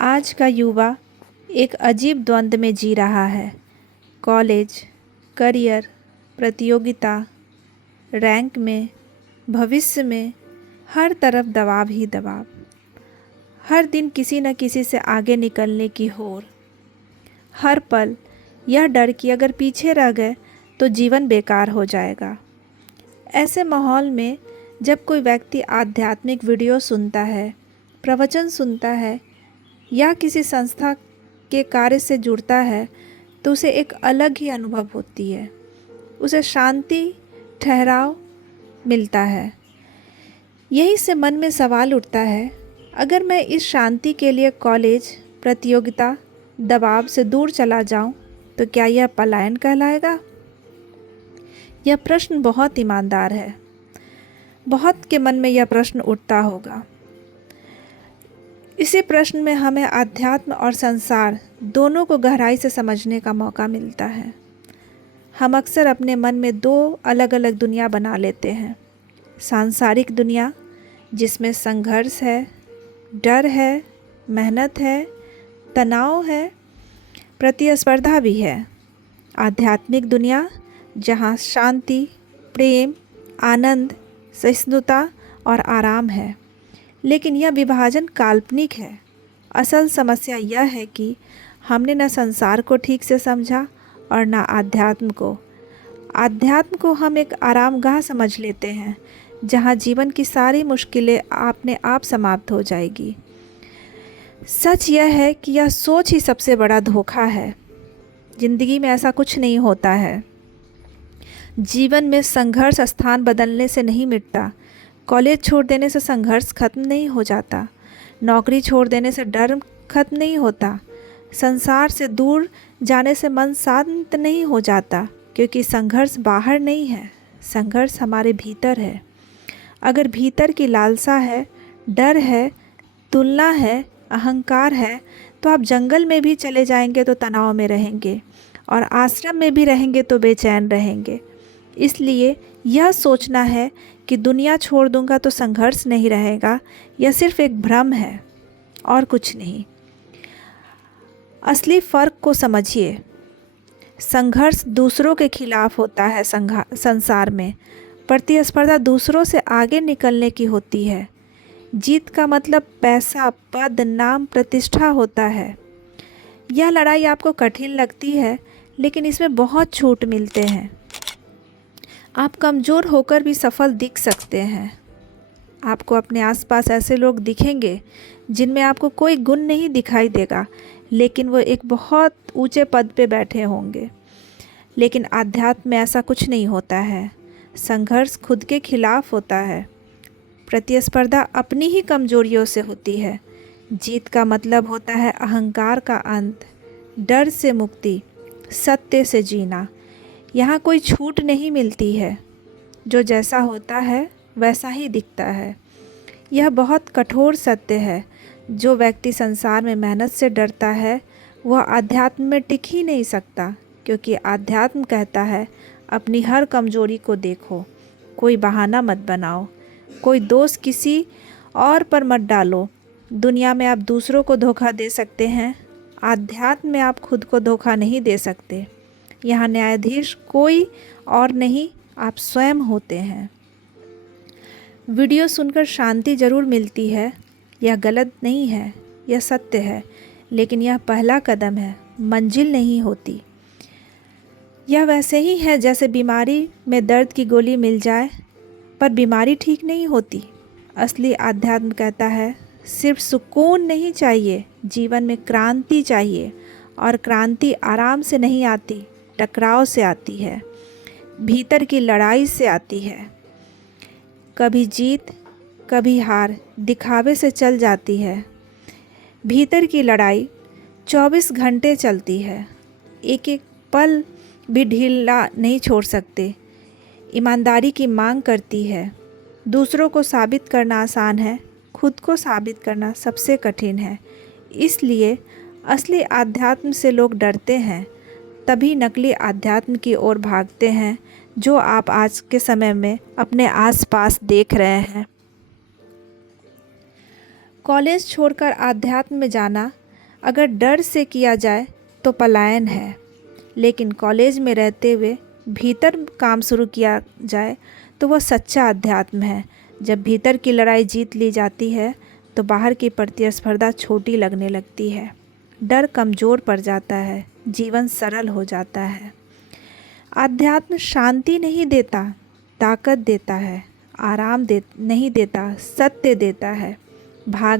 आज का युवा एक अजीब द्वंद्व में जी रहा है। कॉलेज, करियर, प्रतियोगिता, रैंक में, भविष्य में, हर तरफ दबाव ही दबाव। हर दिन किसी न किसी से आगे निकलने की होड़। हर पल यह डर कि अगर पीछे रह गए तो जीवन बेकार हो जाएगा। ऐसे माहौल में जब कोई व्यक्ति आध्यात्मिक वीडियो सुनता है, प्रवचन सुनता है या किसी संस्था के कार्य से जुड़ता है तो उसे एक अलग ही अनुभव होती है। उसे शांति, ठहराव मिलता है। यही से मन में सवाल उठता है, अगर मैं इस शांति के लिए कॉलेज, प्रतियोगिता, दबाव से दूर चला जाऊं, तो क्या यह पलायन कहलाएगा? यह प्रश्न बहुत ईमानदार है। बहुत के मन में यह प्रश्न उठता होगा। इसी प्रश्न में हमें आध्यात्म और संसार दोनों को गहराई से समझने का मौका मिलता है। हम अक्सर अपने मन में दो अलग अलग दुनिया बना लेते हैं। सांसारिक दुनिया जिसमें संघर्ष है, डर है, मेहनत है, तनाव है, प्रतिस्पर्धा भी है। आध्यात्मिक दुनिया जहाँ शांति, प्रेम, आनंद, सहिष्णुता और आराम है। लेकिन यह विभाजन काल्पनिक है। असल समस्या यह है कि हमने न संसार को ठीक से समझा और न आध्यात्म को। आध्यात्म को हम एक आरामगाह समझ लेते हैं जहाँ जीवन की सारी मुश्किलें अपने आप समाप्त हो जाएगी। सच यह है कि यह सोच ही सबसे बड़ा धोखा है। जिंदगी में ऐसा कुछ नहीं होता है। जीवन में संघर्ष स्थान बदलने से नहीं मिटता। कॉलेज छोड़ देने से संघर्ष खत्म नहीं हो जाता। नौकरी छोड़ देने से डर खत्म नहीं होता। संसार से दूर जाने से मन शांत नहीं हो जाता, क्योंकि संघर्ष बाहर नहीं है, संघर्ष हमारे भीतर है। अगर भीतर की लालसा है, डर है, तुलना है, अहंकार है, तो आप जंगल में भी चले जाएंगे तो तनाव में रहेंगे और आश्रम में भी रहेंगे तो बेचैन रहेंगे। इसलिए यह सोचना है कि दुनिया छोड़ दूंगा तो संघर्ष नहीं रहेगा, यह सिर्फ एक भ्रम है और कुछ नहीं। असली फ़र्क को समझिए। संघर्ष दूसरों के खिलाफ होता है। संसार में प्रतिस्पर्धा दूसरों से आगे निकलने की होती है। जीत का मतलब पैसा, पद, नाम, प्रतिष्ठा होता है। यह लड़ाई आपको कठिन लगती है, लेकिन इसमें बहुत छूट मिलते हैं। आप कमज़ोर होकर भी सफल दिख सकते हैं। आपको अपने आसपास ऐसे लोग दिखेंगे जिनमें आपको कोई गुण नहीं दिखाई देगा, लेकिन वो एक बहुत ऊंचे पद पे बैठे होंगे। लेकिन आध्यात्म में ऐसा कुछ नहीं होता है। संघर्ष खुद के खिलाफ होता है। प्रतिस्पर्धा अपनी ही कमजोरियों से होती है। जीत का मतलब होता है अहंकार का अंत, डर से मुक्ति, सत्य से जीना। यहाँ कोई छूट नहीं मिलती है। जो जैसा होता है वैसा ही दिखता है। यह बहुत कठोर सत्य है। जो व्यक्ति संसार में मेहनत से डरता है वह आध्यात्म में टिक ही नहीं सकता, क्योंकि आध्यात्म कहता है अपनी हर कमजोरी को देखो, कोई बहाना मत बनाओ, कोई दोष किसी और पर मत डालो। दुनिया में आप दूसरों को धोखा दे सकते हैं, आध्यात्म में आप खुद को धोखा नहीं दे सकते। यहाँ न्यायाधीश कोई और नहीं, आप स्वयं होते हैं। वीडियो सुनकर शांति जरूर मिलती है, यह गलत नहीं है, यह सत्य है, लेकिन यह पहला कदम है, मंजिल नहीं होती। यह वैसे ही है जैसे बीमारी में दर्द की गोली मिल जाए पर बीमारी ठीक नहीं होती। असली आध्यात्म कहता है सिर्फ सुकून नहीं चाहिए, जीवन में क्रांति चाहिए। और क्रांति आराम से नहीं आती, टकराव से आती है, भीतर की लड़ाई से आती है। कभी जीत, कभी हार दिखावे से चल जाती है। भीतर की लड़ाई 24 घंटे चलती है। एक एक पल भी ढीला नहीं छोड़ सकते। ईमानदारी की मांग करती है। दूसरों को साबित करना आसान है, खुद को साबित करना सबसे कठिन है। इसलिए असली आध्यात्म से लोग डरते हैं, तभी नकली आध्यात्म की ओर भागते हैं, जो आप आज के समय में अपने आसपास देख रहे हैं। कॉलेज छोड़कर आध्यात्म में जाना अगर डर से किया जाए तो पलायन है, लेकिन कॉलेज में रहते हुए भीतर काम शुरू किया जाए तो वह सच्चा अध्यात्म है। जब भीतर की लड़ाई जीत ली जाती है तो बाहर की प्रतिस्पर्धा छोटी लगने लगती है। डर कमज़ोर पड़ जाता है, जीवन सरल हो जाता है। अध्यात्म शांति नहीं देता, ताकत देता है। आराम नहीं देता, सत्य देता है। भाग